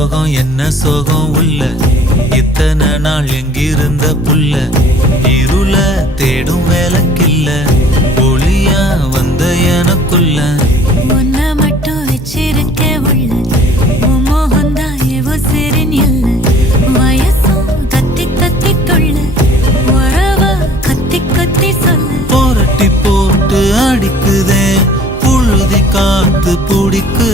சோகம் என்ன சோகம் உள்ள இத்தனை நாள் எங்கிருந்த புல்ல இருள தேடும் வேலைக்கில்ல ஒளியா வந்த எனக்குள்ள உன்னை மட்டும் வச்சிருக்க உள்ள மோகந்தான் எவோ சிறின் இல்ல வயசும் கத்தி கத்தி கொள்ள உறவ கத்தி கத்தி சொல்ல போரட்டி போட்டு அடிக்குதே புழுதி காத்து பிடிக்கு